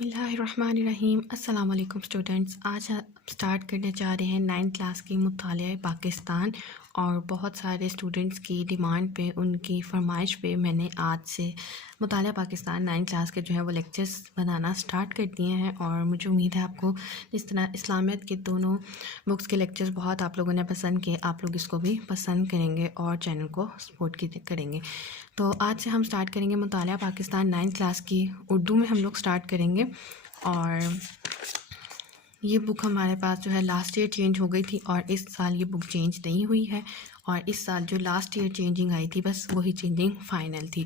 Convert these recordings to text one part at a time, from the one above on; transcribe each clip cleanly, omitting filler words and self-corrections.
بسم اللہ الرحمن الرحیم۔ السلام علیکم اسٹوڈنٹس، آج ہم اسٹارٹ کرنے جا رہے ہیں 9th کلاس کی مطالعہ پاکستان، اور بہت سارے اسٹوڈنٹس کی ڈیمانڈ پہ، ان کی فرمائش پہ میں نے آج سے مطالعہ پاکستان 9th کلاس کے جو ہے وہ لیکچرز بنانا اسٹارٹ کر دیے ہیں، اور مجھے امید ہے آپ کو جس طرح اسلامیت کے دونوں بکس کے لیکچرز بہت آپ لوگوں نے پسند کیے، آپ لوگ اس کو بھی پسند کریں گے اور چینل کو سپورٹ کریں گے۔ تو آج سے ہم سٹارٹ کریں گے مطالعہ پاکستان 9th کلاس کی، اردو میں ہم لوگ سٹارٹ کریں گے۔ اور یہ بک ہمارے پاس جو ہے لاسٹ ایئر چینج ہو گئی تھی، اور اس سال یہ بک چینج نہیں ہوئی ہے، اور اس سال جو لاسٹ ایئر چینجنگ آئی تھی بس وہی چینجنگ فائنل تھی۔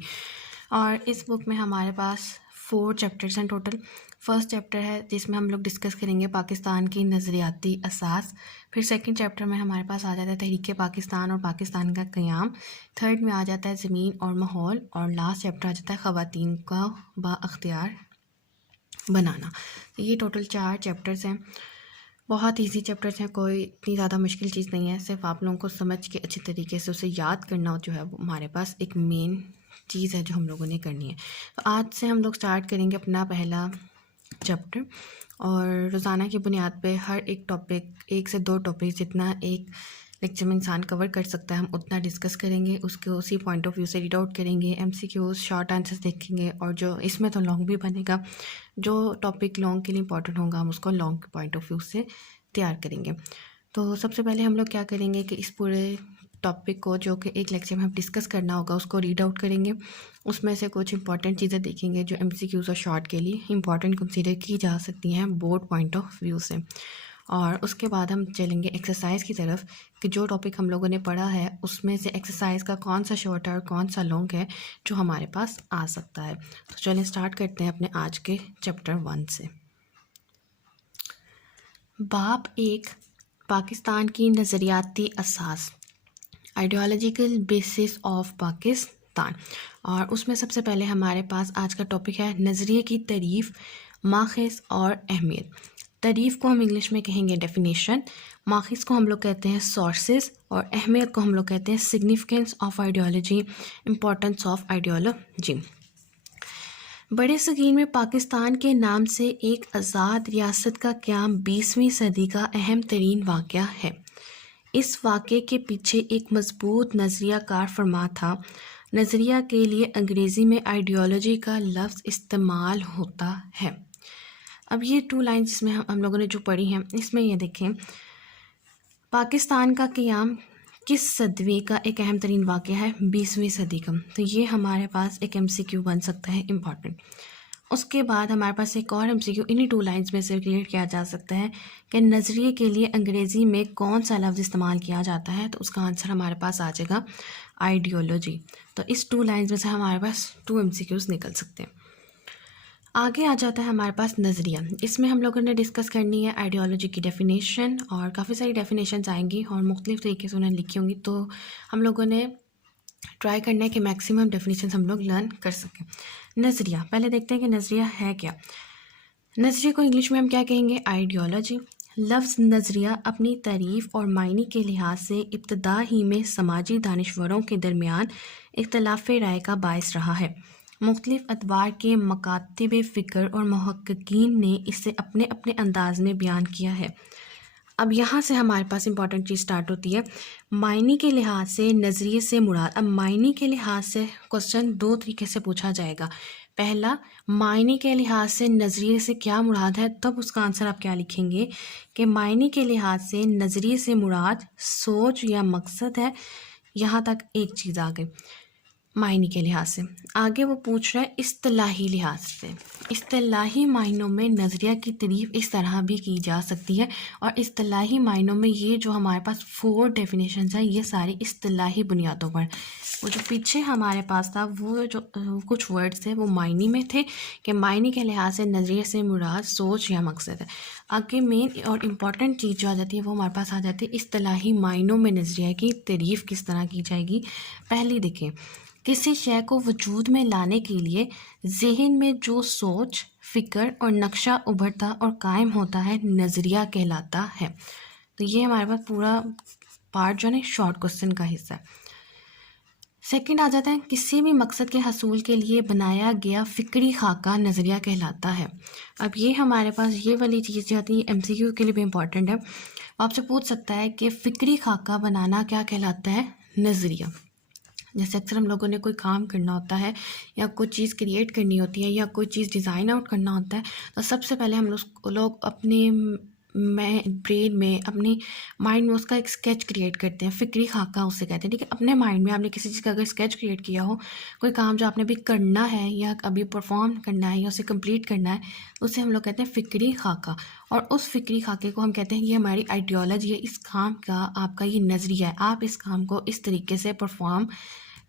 اور اس بک میں ہمارے پاس 4 چیپٹرز ہیں ٹوٹل۔ فرسٹ چیپٹر ہے جس میں ہم لوگ ڈسکس کریں گے پاکستان کی نظریاتی اساس، پھر سیکنڈ چیپٹر میں ہمارے پاس آ جاتا ہے تحریک پاکستان اور پاکستان کا قیام، تھرڈ میں آ جاتا ہے زمین اور ماحول، اور لاسٹ چیپٹر آ جاتا ہے خواتین کا با اختیار بنانا۔ یہ ٹوٹل 4 چیپٹرز ہیں، بہت ایزی چیپٹرز ہیں، کوئی اتنی زیادہ مشکل چیز نہیں ہے، صرف آپ لوگوں کو سمجھ کے اچھی طریقے سے اسے یاد کرنا جو ہے وہ ہمارے پاس ایک مین چیز ہے جو ہم لوگوں نے کرنی ہے۔ تو آج سے ہم لوگ سٹارٹ کریں گے اپنا پہلا چیپٹر، اور روزانہ کی بنیاد پہ ہر ایک ٹاپک، 1 سے 2 ٹاپک جتنا ایک لیکچر میں انسان کور کر سکتا ہے ہم اتنا ڈسکس کریں گے، اس کو اسی پوائنٹ آف ویو سے ریڈ آؤٹ کریں گے، MCQs شارٹ آنسرز دیکھیں گے، اور جو اس میں تو لانگ بھی بنے گا، جو ٹاپک لانگ کے لیے امپورٹنٹ ہوگا ہم اس کو لانگ کے پوائنٹ آف ویو سے تیار کریں گے۔ تو سب سے پہلے ہم لوگ کیا کریں گے کہ اس پورے ٹاپک کو جو کہ ایک لیکچر میں ہم ڈسکس کرنا ہوگا اس کو ریڈ آؤٹ کریں گے، اس میں سے کچھ امپورٹنٹ چیزیں دیکھیں گے جو MCQs اور شارٹ کے لیے امپورٹنٹ کنسیڈر کی جا سکتی ہیں بورڈ پوائنٹ آف ویو سے، اور اس کے بعد ہم چلیں گے ایکسرسائز کی طرف کہ جو ٹاپک ہم لوگوں نے پڑھا ہے اس میں سے ایکسرسائز کا کون سا شارٹ ہے اور کون سا لانگ ہے جو ہمارے پاس آ سکتا ہے۔ تو چلیں سٹارٹ کرتے ہیں اپنے آج کے چیپٹر 1 سے۔ باب 1، پاکستان کی نظریاتی اساس، آئیڈیالوجیکل بیسس آف پاکستان، اور اس میں سب سے پہلے ہمارے پاس آج کا ٹاپک ہے نظریے کی تعریف، ماخذ اور اہمیت۔ تعریف کو ہم انگلش میں کہیں گے ڈیفینیشن، ماخذ کو ہم لوگ کہتے ہیں سورسز، اور اہمیت کو ہم لوگ کہتے ہیں significance of ideology, importance of ideology. بڑے صغیر میں پاکستان کے نام سے ایک آزاد ریاست کا قیام 20ویں صدی کا اہم ترین واقعہ ہے۔ اس واقعے کے پیچھے ایک مضبوط نظریہ کار فرما تھا۔ نظریہ کے لیے انگریزی میں آئیڈیالوجی کا لفظ استعمال ہوتا ہے۔ اب یہ 2 لائنز جس میں ہم لوگوں نے جو پڑھی ہیں، اس میں یہ دیکھیں پاکستان کا قیام کس صدی کا ایک اہم ترین واقعہ ہے، 20ویں صدی کا، تو یہ ہمارے پاس ایک MCQ بن سکتا ہے امپورٹنٹ۔ اس کے بعد ہمارے پاس ایک اور MCQ انہی 2 لائنز میں سے کلیئر کیا جا سکتا ہے کہ نظریے کے لیے انگریزی میں کون سا لفظ استعمال کیا جاتا ہے، تو اس کا آنسر ہمارے پاس آ جائے گا آئیڈیالوجی۔ تو اس 2 لائنز میں سے ہمارے پاس 2 MCQs نکل سکتے ہیں۔ آگے آ جاتا ہے ہمارے پاس نظریہ، اس میں ہم لوگوں نے ڈسکس کرنی ہے آئیڈیالوجی کی ڈیفینیشن، اور کافی ساری ڈیفینیشنز آئیں گی اور مختلف طریقے سے انہیں لکھی ہوں گی، تو ہم لوگوں نے ٹرائی کرنا ہے کہ میکسیمم ڈیفینیشنز ہم لوگ لرن کر سکیں۔ نظریہ، پہلے دیکھتے ہیں کہ نظریہ ہے کیا۔ نظریے کو انگلش میں ہم کیا کہیں گے، آئیڈیالوجی۔ لفظ نظریہ اپنی تعریف اور معنی کے لحاظ سے ابتدا ہی میں سماجی دانشوروں کے درمیان اختلاف رائے کا باعث رہا ہے۔ مختلف ادوار کے مکاتب فکر اور محققین نے اسے اپنے اپنے انداز میں بیان کیا ہے۔ اب یہاں سے ہمارے پاس امپورٹنٹ چیز سٹارٹ ہوتی ہے، معنی کے لحاظ سے نظریے سے مراد۔ اب معنی کے لحاظ سے کوسچن 2 طریقے سے پوچھا جائے گا۔ پہلا، معنی کے لحاظ سے نظریے سے کیا مراد ہے، تب اس کا آنسر آپ کیا لکھیں گے کہ معنی کے لحاظ سے نظریے سے مراد سوچ یا مقصد ہے۔ یہاں تک ایک چیز آ گئی معنی کے لحاظ سے۔ آگے وہ پوچھ رہا ہے اصطلاحی لحاظ سے، اصطلاحی معنوں میں نظریہ کی تعریف اس طرح بھی کی جا سکتی ہے، اور اصطلاحی معنوں میں یہ جو ہمارے پاس 4 ڈیفینیشنز ہیں یہ ساری اصطلاحی بنیادوں پر۔ وہ جو پیچھے ہمارے پاس تھا وہ جو کچھ ورڈز تھے وہ معنی میں تھے کہ معنی کے لحاظ سے نظریے سے مراد سوچ یا مقصد ہے۔ آگے مین اور امپورٹنٹ چیز جو آ جاتی ہے وہ ہمارے پاس آ جاتی ہے اصطلاحی معنوں میں نظریہ کی تعریف کس طرح کی جائے گی۔ پہلی دیکھیں، کسی شے کو وجود میں لانے کے لیے ذہن میں جو سوچ، فکر اور نقشہ ابھرتا اور قائم ہوتا ہے نظریہ کہلاتا ہے۔ تو یہ ہمارے پاس پورا پارٹ جو ہے نا شارٹ کوسچن کا حصہ ہے۔ سیکنڈ آ جاتا ہے کسی بھی مقصد کے حصول کے لیے بنایا گیا فکری خاکہ نظریہ کہلاتا ہے. اب یہ ہمارے پاس یہ والی چیز جو آتی ہے MCQ کے لیے بھی امپورٹنٹ ہے. آپ سے پوچھ سکتا ہے کہ فکری خاکہ بنانا کیا کہلاتا ہے؟ نظریہ. جیسے اکثر ہم لوگوں نے کوئی کام کرنا ہوتا ہے یا کوئی چیز کریٹ کرنی ہوتی ہے یا کوئی چیز ڈیزائن آؤٹ کرنا ہوتا ہے تو سب سے پہلے ہم لوگ اپنے برین میں اپنی مائنڈ میں اس کا ایک اسکیچ کریٹ کرتے ہیں. فکری خاکہ اسے کہتے ہیں. ٹھیک ہے، اپنے مائنڈ میں آپ نے کسی چیز کا اگر اسکیچ کریٹ کیا ہو، کوئی کام جو آپ نے ابھی کرنا ہے یا ابھی پرفارم کرنا ہے یا اسے کمپلیٹ کرنا ہے، اسے ہم لوگ کہتے ہیں فکری خاکہ. اور اس فکری خاکے کو ہم کہتے ہیں یہ ہماری آئیڈیالوجی ہے، اس کام کا آپ کا یہ نظریہ ہے، آپ اس کام کو اس طریقے سے پرفارم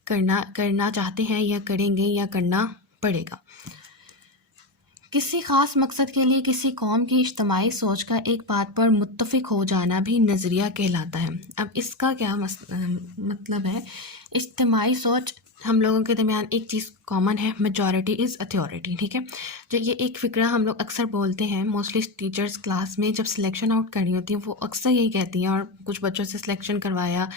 کرنا چاہتے ہیں یا کریں گے یا کرنا پڑے گا. کسی خاص مقصد کے لیے کسی قوم کی اجتماعی سوچ کا ایک بات پر متفق ہو جانا بھی نظریہ کہلاتا ہے. اب اس کا کیا مطلب ہے؟ اجتماعی سوچ ہم لوگوں کے درمیان ایک چیز کامن ہے، میجورٹی از اتھارٹی. ٹھیک ہے، جو یہ ایک فکرہ ہم لوگ اکثر بولتے ہیں، موسٹلی ٹیچرز کلاس میں جب سلیکشن آؤٹ کرنی ہوتی ہے وہ اکثر یہی کہتی ہیں، اور کچھ بچوں سے سلیکشن کروایا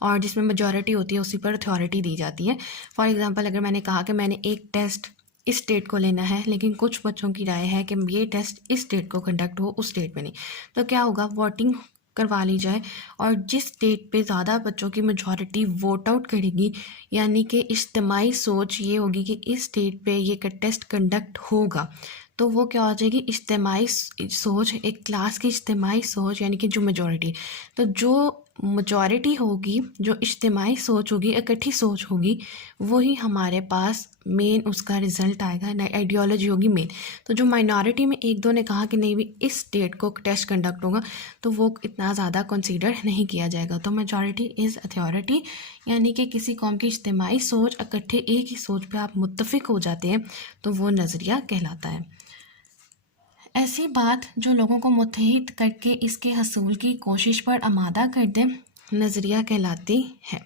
اور جس میں میجورٹی ہوتی ہے اسی پر اتھارٹی دی جاتی ہے. فار ایگزامپل اگر میں نے کہا کہ میں نے ایک ٹیسٹ اس اسٹیٹ کو لینا ہے لیکن کچھ بچوں کی رائے ہے کہ یہ ٹیسٹ اس اسٹیٹ کو کنڈکٹ ہو، اس اسٹیٹ میں نہیں، تو کیا ہوگا؟ ووٹنگ کروا لی جائے اور جس اسٹیٹ پہ زیادہ بچوں کی میجورٹی ووٹ آؤٹ کرے گی، یعنی کہ اجتماعی سوچ یہ ہوگی کہ اس اسٹیٹ پہ یہ ٹیسٹ کنڈکٹ ہوگا، تو وہ کیا ہو جائے گی؟ اجتماعی سوچ. ایک کلاس کی اجتماعی سوچ یعنی کہ جو میجورٹی، تو جو میجورٹی ہوگی، جو اجتماعی سوچ ہوگی، اکٹھی سوچ ہوگی، وہی ہمارے پاس مین اس کا رزلٹ آئے گا، آئیڈیالوجی ہوگی مین. تو جو مائنورٹی میں ایک دو نے کہا کہ نہیں بھی اس ڈیٹ کو ٹیسٹ کنڈکٹ ہوگا، تو وہ اتنا زیادہ کنسیڈر نہیں کیا جائے گا. تو میجورٹی از اتھارٹی، یعنی کہ کسی قوم کی اجتماعی سوچ، اکٹھے ایک ہی سوچ پہ آپ متفق ہو جاتے ہیں تو وہ نظریہ کہلاتا ہے. ایسی بات جو لوگوں کو متحد کر کے اس کے حصول کی کوشش پر آمادہ کر دے، نظریہ کہلاتی ہے.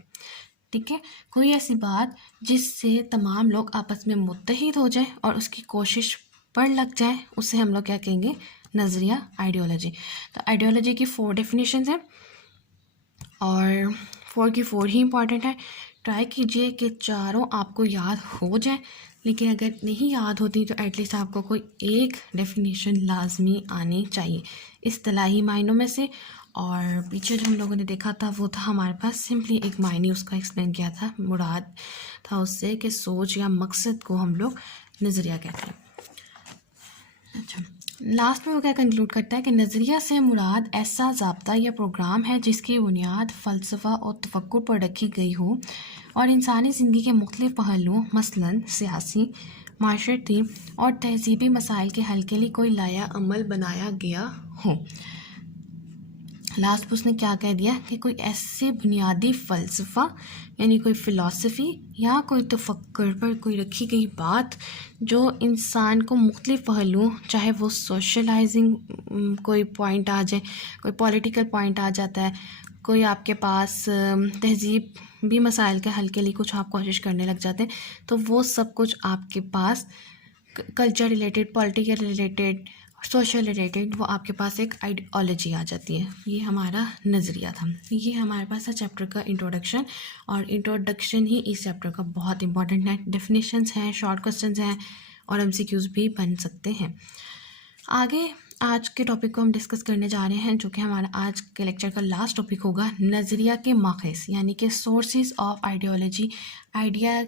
ٹھیک ہے، کوئی ایسی بات جس سے تمام لوگ آپس میں متحد ہو جائیں اور اس کی کوشش پر لگ جائیں، اسے ہم لوگ کیا کہیں گے؟ نظریہ، آئیڈیالوجی. تو آئیڈیالوجی کی 4 ڈیفینیشنز ہیں اور 4 کی 4 ہی امپورٹنٹ ہے. ٹرائی کیجئے کہ چاروں آپ کو یاد ہو جائیں، لیکن اگر نہیں یاد ہوتی تو ایٹ لیسٹ آپ کو کوئی ایک ڈیفینیشن لازمی آنی چاہیے اصطلاحی معنوں میں سے. اور پیچھے جو ہم لوگوں نے دیکھا تھا وہ تھا ہمارے پاس سمپلی ایک معنی اس کا ایکسپلین کیا تھا، مراد تھا اس سے کہ سوچ یا مقصد کو ہم لوگ نظریہ کہتے ہیں. اچھا، لاسٹ میں وہ کیا کنکلوڈ کرتا ہے کہ نظریہ سے مراد ایسا ضابطہ یا پروگرام ہے جس کی بنیاد فلسفہ اور تفکر پر رکھی گئی ہو اور انسانی زندگی کے مختلف پہلوؤں مثلاً سیاسی، معاشرتی اور تہذیبی مسائل کے حل کے لیے کوئی لائحہ عمل بنایا گیا ہو. لاسٹ پہ اس نے کیا کہہ دیا کہ کوئی ایسے بنیادی فلسفہ یعنی کوئی فلسفی یا کوئی تفکر پر کوئی رکھی گئی بات جو انسان کو مختلف پہلوؤں، چاہے وہ سوشلائزنگ کوئی پوائنٹ آ جائے، کوئی پولیٹیکل پوائنٹ آ جاتا ہے، کوئی آپ کے پاس تہذیب بھی مسائل کے حل کے لیے کچھ آپ کوشش کرنے لگ جاتے ہیں، تو وہ سب کچھ آپ کے پاس culture related, political related, social related, وہ آپ کے پاس ایک آئیڈیالوجی آ جاتی ہے. یہ ہمارا نظریہ تھا. یہ ہمارے پاس ہے چیپٹر کا انٹروڈکشن، اور انٹروڈکشن ہی اس چیپٹر کا بہت امپورٹنٹ ہے. ڈیفینیشنز ہیں، شارٹ کوسچنز ہیں اور MCQs بھی بن سکتے ہیں. آگے آج کے ٹاپک کو ہم ڈسکس کرنے جا رہے ہیں جو کہ ہمارا آج کے لیکچر کا لاسٹ ٹاپک ہوگا، نظریہ کے ماخذ یعنی کہ سورسز آف آئیڈیالوجی. آئیڈیا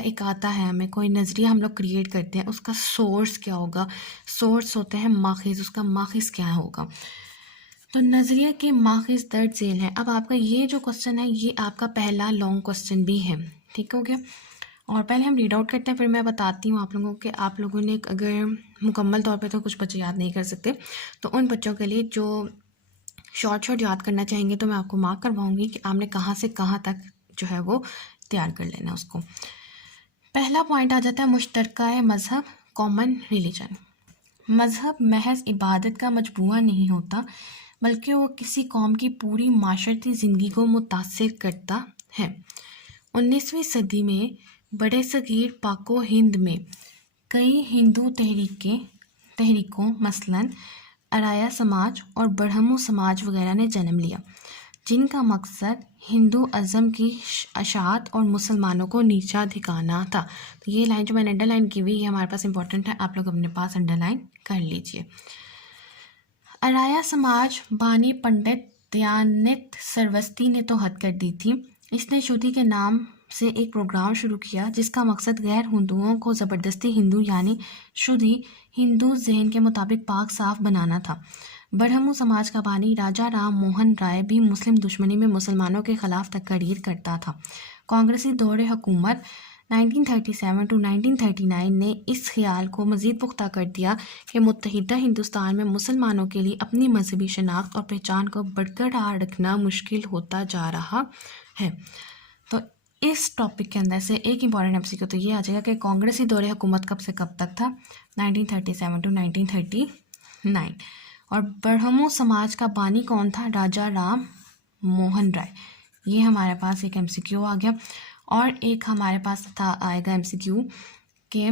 ایک آتا ہے ہمیں، کوئی نظریہ ہم لوگ کریٹ کرتے ہیں، اس کا سورس کیا ہوگا؟ سورس ہوتے ہیں ماخذ، اس کا ماخذ کیا ہوگا؟ تو نظریہ کے ماخذ درج ذیل ہیں. اب آپ کا یہ جو کوسچن ہے یہ آپ کا پہلا لانگ کوسچن بھی ہے. ٹھیک ہو گیا؟ اور پہلے ہم ریڈ آؤٹ کرتے ہیں، پھر میں بتاتی ہوں آپ لوگوں کہ آپ لوگوں نے اگر مکمل طور پہ تو کچھ بچے یاد نہیں کر سکتے، تو ان بچوں کے لیے جو شارٹ یاد کرنا چاہیں گے تو میں آپ کو مارک کرواؤں گی کہ آپ نے کہاں سے کہاں تک جو ہے وہ تیار کر لینا اس کو. پہلا پوائنٹ آ جاتا ہے مشترکہ مذہب، کامن ریلیجن. مذہب محض عبادت کا مجموعہ نہیں ہوتا بلکہ وہ کسی قوم کی پوری معاشرتی زندگی کو متاثر کرتا ہے. 19ویں صدی میں بڑے صغیر پاک و ہند میں کئی ہندو تحریکوں مثلاً آریہ سماج اور برہمو سماج وغیرہ نے جنم لیا. جن کا مقصد ہندو ازم کی اشاعت اور مسلمانوں کو نیچا دکھانا تھا. تو یہ لائن جو میں نے انڈر لائن کی ہوئی یہ ہمارے پاس امپورٹنٹ ہے, آپ لوگ اپنے پاس انڈر لائن کر لیجئے. آریہ سماج بانی پنڈت دیانت سروستی نے تو حد کر دی تھی. اس نے شودھی کے نام سے ایک پروگرام شروع کیا جس کا مقصد غیر ہندوؤں کو زبردستی ہندو یعنی شودھی ہندو ذہن کے مطابق پاک صاف بنانا تھا. برہمو سماج کا بانی راجا رام موہن رائے بھی مسلم دشمنی میں مسلمانوں کے خلاف تقریر کرتا تھا. کانگریسی دور حکومت 1937 to 1939 نے اس خیال کو مزید پختہ کر دیا کہ متحدہ ہندوستان میں مسلمانوں کے لیے اپنی مذہبی شناخت اور پہچان کو برقرار رکھنا مشکل ہوتا جا رہا ہے. تو اس ٹاپک کے اندر سے ایک امپورٹنٹ MCQ تو یہ آ جائے گا کہ کانگریسی دور حکومت کب سے کب تک تھا, 1937 to 1939. اور برہمو سماج کا بانی کون تھا؟ راجا رام موہن رائے. یہ ہمارے پاس ایک MCQ آ گیا. اور ایک ہمارے پاس آئے گا MCQ کہ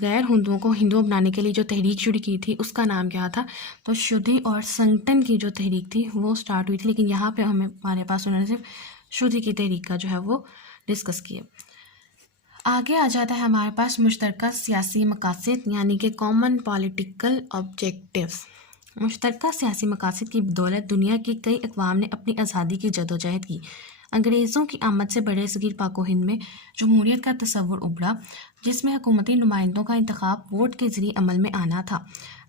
غیر ہندوؤں کو ہندو بنانے کے لیے جو تحریک شروع کی تھی اس کا نام کیا تھا؟ تو شودھی اور سنگٹن کی جو تحریک تھی وہ سٹارٹ ہوئی تھی, لیکن یہاں پہ ہمارے پاس انہوں نے صرف شودھی کی تحریک کا جو ہے وہ ڈسکس کیا. آگے آ جاتا ہے ہمارے پاس مشترکہ سیاسی مقاصد یعنی کہ کامن پولیٹیکل آبجیکٹیوز. مشترکہ سیاسی مقاصد کی بدولت دنیا کی کئی اقوام نے اپنی آزادی کی جدوجہد کی. انگریزوں کی آمد سے بڑے صغیر پاک و ہند میں جمہوریت کا تصور ابھرا جس میں حکومتی نمائندوں کا انتخاب ووٹ کے ذریعے عمل میں آنا تھا.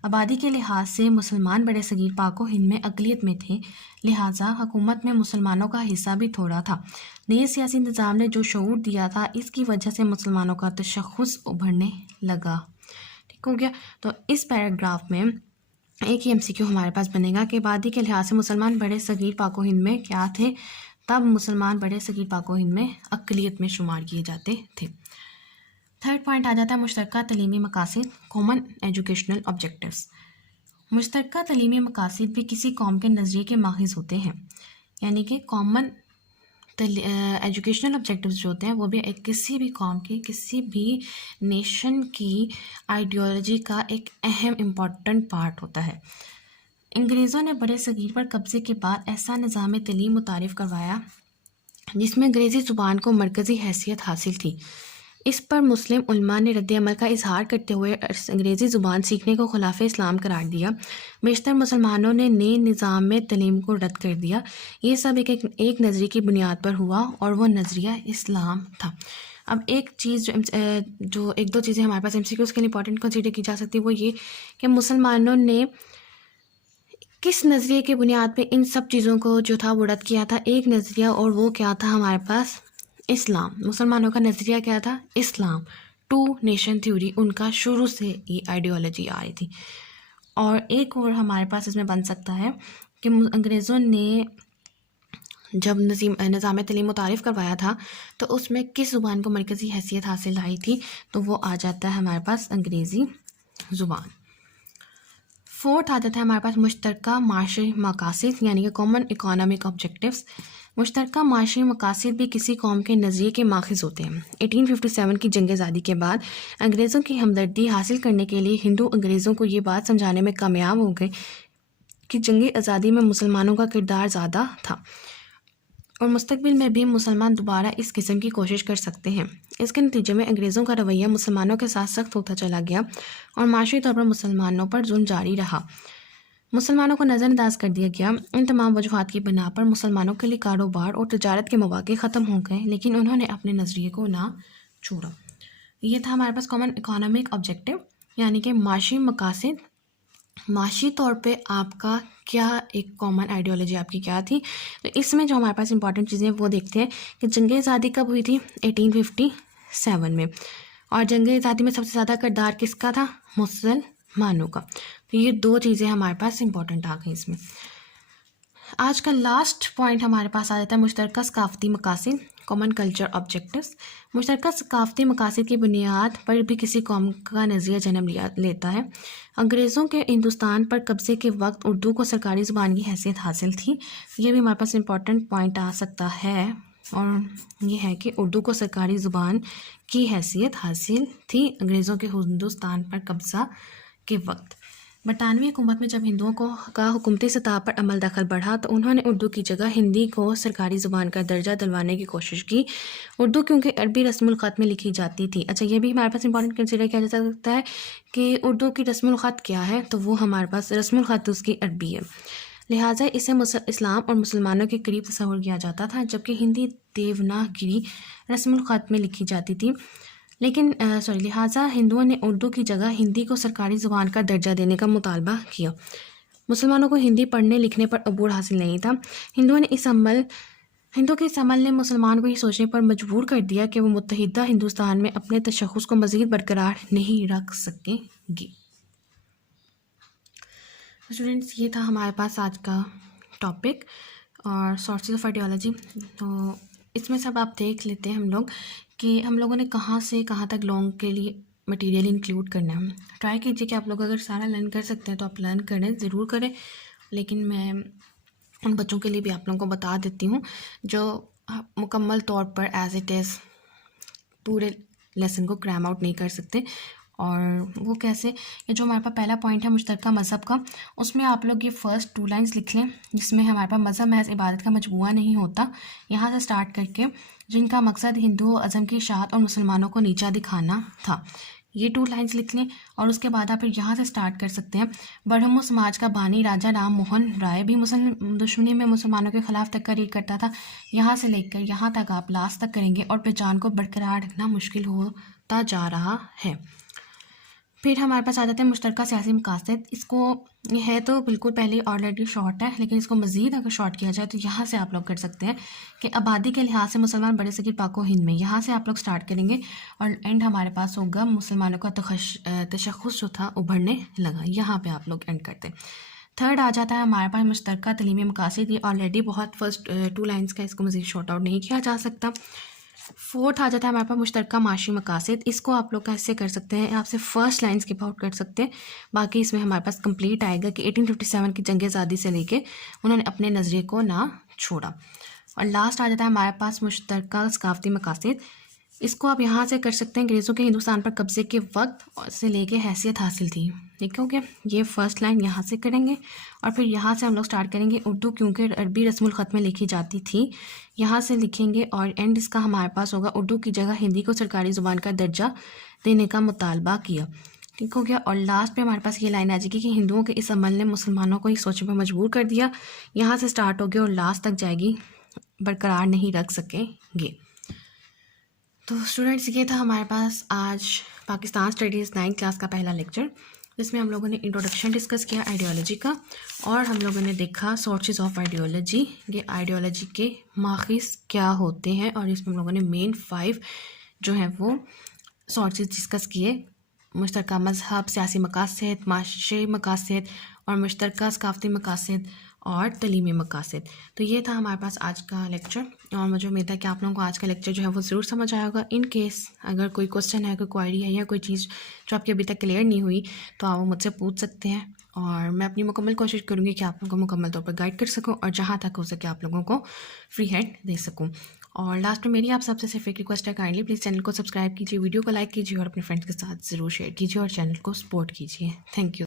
آبادی کے لحاظ سے مسلمان بڑے صغیر پاک و ہند میں اقلیت میں تھے, لہٰذا حکومت میں مسلمانوں کا حصہ بھی تھوڑا تھا. نئے سیاسی نظام نے جو شعور دیا تھا اس کی وجہ سے مسلمانوں کا تشخص ابھرنے لگا. ٹھیک ہو گیا. تو اس پیراگراف میں ایک ہی MCQ ہمارے پاس بنے گا کہ آبادی کے لحاظ سے مسلمان بڑے صغیر پاک و ہند میں کیا تھے؟ تب مسلمان بڑے صغیر پاک و ہند میں اقلیت میں شمار کیے جاتے تھے. تھرڈ پوائنٹ آ جاتا ہے مشترکہ تعلیمی مقاصد کامن ایجوکیشنل آبجیکٹیوز. مشترکہ تعلیمی مقاصد بھی کسی قوم کے نظریے کے ماخذ ہوتے ہیں, یعنی کہ کامن ایجوکیشنل آبجیکٹیوز جو ہوتے ہیں وہ بھی کسی بھی قوم کی کسی بھی نیشن کی آئیڈیالوجی کا ایک اہم امپورٹنٹ پارٹ ہوتا ہے. انگریزوں نے بڑے صغیر پر قبضے کے بعد ایسا نظام تعلیم متعارف کروایا جس میں انگریزی زبان کو مرکزی حیثیت حاصل تھی. اس پر مسلم علماء نے رد عمل کا اظہار کرتے ہوئے انگریزی زبان سیکھنے کو خلاف اسلام قرار دیا. بیشتر مسلمانوں نے نئے نظام میں تعلیم کو رد کر دیا. یہ سب ایک نظریے کی بنیاد پر ہوا اور وہ نظریہ اسلام تھا. اب ایک چیز جو ایک دو چیزیں ہمارے پاس MCQs کے لیے امپورٹنٹ کنسیڈر کی جا سکتی ہے وہ یہ کہ مسلمانوں نے کس نظریے کی بنیاد پہ ان سب چیزوں کو جو تھا وہ رد کیا تھا. ایک نظریہ اور وہ کیا تھا ہمارے پاس اسلام. مسلمانوں کا نظریہ کیا تھا؟ اسلام. 2 نیشن تھیوری ان کا شروع سے یہ آئیڈیالوجی آئی تھی. اور ایک اور ہمارے پاس اس میں بن سکتا ہے کہ انگریزوں نے جب نظام تعلیم متعارف کروایا تھا تو اس میں کس زبان کو مرکزی حیثیت حاصل آئی تھی؟ تو وہ آ جاتا ہے ہمارے پاس انگریزی زبان. فورتھ آ جاتا ہے ہمارے پاس مشترکہ معاشی مقاصد یعنی کہ کامن اکانومک آبجیکٹیوز. مشترکہ معاشی مقاصد بھی کسی قوم کے نظریے کے ماخذ ہوتے ہیں. 1857 کی جنگ آزادی کے بعد انگریزوں کی ہمدردی حاصل کرنے کے لیے ہندو انگریزوں کو یہ بات سمجھانے میں کامیاب ہو گئے کہ جنگ آزادی میں مسلمانوں کا کردار زیادہ تھا اور مستقبل میں بھی مسلمان دوبارہ اس قسم کی کوشش کر سکتے ہیں. اس کے نتیجے میں انگریزوں کا رویہ مسلمانوں کے ساتھ سخت ہوتا چلا گیا اور معاشی طور پر مسلمانوں پر ظلم جاری رہا. مسلمانوں کو نظر انداز کر دیا گیا. ان تمام وجوہات کی بنا پر مسلمانوں کے لیے کاروبار اور تجارت کے مواقع ختم ہو گئے, لیکن انہوں نے اپنے نظریے کو نہ چھوڑا. یہ تھا ہمارے پاس کامن اکانومک آبجیکٹیو یعنی کہ معاشی مقاصد. معاشی طور پہ آپ کا کیا ایک کامن آئیڈیالوجی آپ کی کیا تھی؟ تو اس میں جو ہمارے پاس امپورٹنٹ چیزیں وہ دیکھتے ہیں کہ جنگ آزادی کب ہوئی تھی؟ 1857 میں. اور جنگ آزادی میں سب سے زیادہ کردار کس کا تھا؟ مسلمانوں کا. تو یہ 2 چیزیں ہمارے پاس امپورٹنٹ آ گئی اس میں. آج کا لاسٹ پوائنٹ ہمارے پاس آ جاتا ہے مشترکہ ثقافتی مقاصد کامن کلچر آبجیکٹیوز. مشترکہ ثقافتی مقاصد کی بنیاد پر بھی کسی قوم کا نظریہ جنم لیتا ہے. انگریزوں کے ہندوستان پر قبضے کے وقت اردو کو سرکاری زبان کی حیثیت حاصل تھی. یہ بھی ہمارے پاس امپورٹنٹ پوائنٹ آ سکتا ہے اور یہ ہے کہ اردو کو سرکاری زبان کی حیثیت حاصل تھی انگریزوں کے ہندوستان پر قبضہ کے وقت. برطانوی حکومت میں جب ہندوؤں کا حکومتی سطح پر عمل دخل بڑھا تو انہوں نے اردو کی جگہ ہندی کو سرکاری زبان کا درجہ دلوانے کی کوشش کی. اردو کیونکہ عربی رسم الخط میں لکھی جاتی تھی. اچھا، یہ بھی ہمارے پاس امپورٹنٹ کنسیڈر کیا جا سکتا ہے کہ اردو کی رسم الخط کیا ہے، تو وہ ہمارے پاس رسم الخط اس کی عربی ہے، لہٰذا اسے اسلام اور مسلمانوں کے قریب تصور کیا جاتا تھا، جبکہ ہندی دیوناگری رسم الخط میں لکھی جاتی تھی. لہٰذا ہندوؤں نے اردو کی جگہ ہندی کو سرکاری زبان کا درجہ دینے کا مطالبہ کیا. مسلمانوں کو ہندی پڑھنے لکھنے پر عبور حاصل نہیں تھا. ہندوؤں کے اس عمل نے مسلمان کو یہ سوچنے پر مجبور کر دیا کہ وہ متحدہ ہندوستان میں اپنے تشخص کو مزید برقرار نہیں رکھ سکیں گے. اسٹوڈنٹس، یہ تھا ہمارے پاس آج کا ٹاپک اور سورسز آف آئیڈیالوجی. تو اس میں سب آپ دیکھ لیتے ہیں ہم لوگ کہ ہم لوگوں نے کہاں سے کہاں تک لانگ کے لیے مٹیریل انکلوڈ کرنا ہے. ٹرائی کیجیے کہ آپ لوگ اگر سارا لرن کر سکتے ہیں تو آپ لرن کریں، ضرور کریں، لیکن میں ان بچوں کے لیے بھی آپ لوگوں کو بتا دیتی ہوں جو مکمل طور پر ایز اٹ از پورے لیسن کو کریم آؤٹ نہیں کر سکتے. اور وہ کیسے، یہ جو ہمارے پاس پہلا پوائنٹ ہے مشترکہ مذہب کا، اس میں آپ لوگ یہ فرسٹ 2 لائنس لکھ لیں، جس میں ہمارے پاس مذہب محض عبادت کا مجموعہ نہیں ہوتا، یہاں سے سٹارٹ کر کے جن کا مقصد ہندو ازم کی اشاعت اور مسلمانوں کو نیچا دکھانا تھا. یہ 2 لائنس لکھ لیں اور اس کے بعد آپ پھر یہاں سے سٹارٹ کر سکتے ہیں. برہمو سماج کا بانی راجا رام موہن رائے بھی مسلم دشمنی میں مسلمانوں کے خلاف تقریر کرتا تھا. یہاں سے لے کر یہاں تک آپ لاسٹ تک کریں گے اور پہچان کو برقرار رکھنا مشکل ہوتا جا رہا ہے. پھر ہمارے پاس آ جاتے ہیں مشترکہ سیاسی مقاصد. اس کو یہ ہے تو بالکل پہلے آلریڈی شارٹ ہے، لیکن اس کو مزید اگر شارٹ کیا جائے تو یہاں سے آپ لوگ کر سکتے ہیں کہ آبادی کے لحاظ سے مسلمان بڑے صغیر پاک و ہند میں، یہاں سے آپ لوگ سٹارٹ کریں گے اور اینڈ ہمارے پاس ہوگا مسلمانوں کا تشخص جو تھا ابھرنے لگا، یہاں پہ آپ لوگ اینڈ کرتے ہیں. تھرڈ آ جاتا ہے ہمارے پاس مشترکہ تعلیمی مقاصد. یہ آلریڈی بہت فرسٹ 2 لائنس کا، اس کو مزید شارٹ آؤٹ نہیں کیا جا سکتا. فورتھ آ جاتا ہے ہمارے پاس مشترکہ معاشی مقاصد. اس کو آپ لوگ کیسے کر سکتے ہیں، آپ سے فرسٹ لائن اسکپ آؤٹ کر سکتے ہیں، باقی اس میں ہمارے پاس کمپلیٹ آئے گا کہ 1857 کی جنگ آزادی سے لے کے انہوں نے اپنے نظریے کو نہ چھوڑا. اور لاسٹ آ جاتا ہے ہمارے پاس مشترکہ ثقافتی مقاصد. اس کو آپ یہاں سے کر سکتے ہیں، انگریزوں کے ہندوستان پر قبضے کے وقت سے لے کے حیثیت حاصل تھی. ٹھیک ہو گیا، یہ فرسٹ لائن یہاں سے کریں گے اور پھر یہاں سے ہم لوگ سٹارٹ کریں گے اردو کیونکہ عربی رسم الخط میں لکھی جاتی تھی، یہاں سے لکھیں گے اور اینڈ اس کا ہمارے پاس ہوگا اردو کی جگہ ہندی کو سرکاری زبان کا درجہ دینے کا مطالبہ کیا. ٹھیک ہو گیا. اور لاسٹ پہ ہمارے پاس یہ لائن آ جائے گی کہ ہندوؤں کے اس عمل نے مسلمانوں کو یہ سوچنے پر مجبور کر دیا، یہاں سے سٹارٹ ہوگی اور لاسٹ تک جائے گی، برقرار نہیں رکھ سکیں گے. تو اسٹوڈنٹس، یہ تھا ہمارے پاس آج پاکستان اسٹڈیز 9 کلاس کا پہلا لیکچر، جس میں ہم لوگوں نے انٹروڈکشن ڈسکس کیا آئیڈیالوجی کا، اور ہم لوگوں نے دیکھا سورسز آف آئیڈیالوجی، یہ آئیڈیالوجی کے ماخذ کیا ہوتے ہیں، اور اس میں ہم لوگوں نے مین 5 جو ہیں وہ سورسز ڈسکس کیے: مشترکہ مذہب، سیاسی مقاصد، معاشی مقاصد، اور مشترکہ ثقافتی مقاصد اور تعلیمی مقاصد. تو یہ تھا ہمارے پاس آج کا لیکچر، اور مجھے امید ہے کہ آپ لوگوں کو آج کا لیکچر جو ہے وہ ضرور سمجھ آیا ہوگا. ان کیس اگر کوئی کوسچن ہے، کوئی کوائری ہے، یا کوئی چیز جو آپ کی ابھی تک کلیئر نہیں ہوئی، تو آپ وہ مجھ سے پوچھ سکتے ہیں، اور میں اپنی مکمل کوشش کروں گی کہ آپ لوگوں کو مکمل طور پر گائیڈ کر سکوں اور جہاں تک ہو سکے آپ لوگوں کو فری ہینڈ دے سکوں. اور لاسٹ میں میری آپ سب سے صرف ایک ریکویسٹ ہے، کائنڈلی پلیز چینل کو سبسکرائب کیجیے، ویڈیو کو لائک کیجیے اور اپنے فرینڈس کے ساتھ ضرور شیئر کیجیے اور چینل کو سپورٹ کیجیے. Thank you.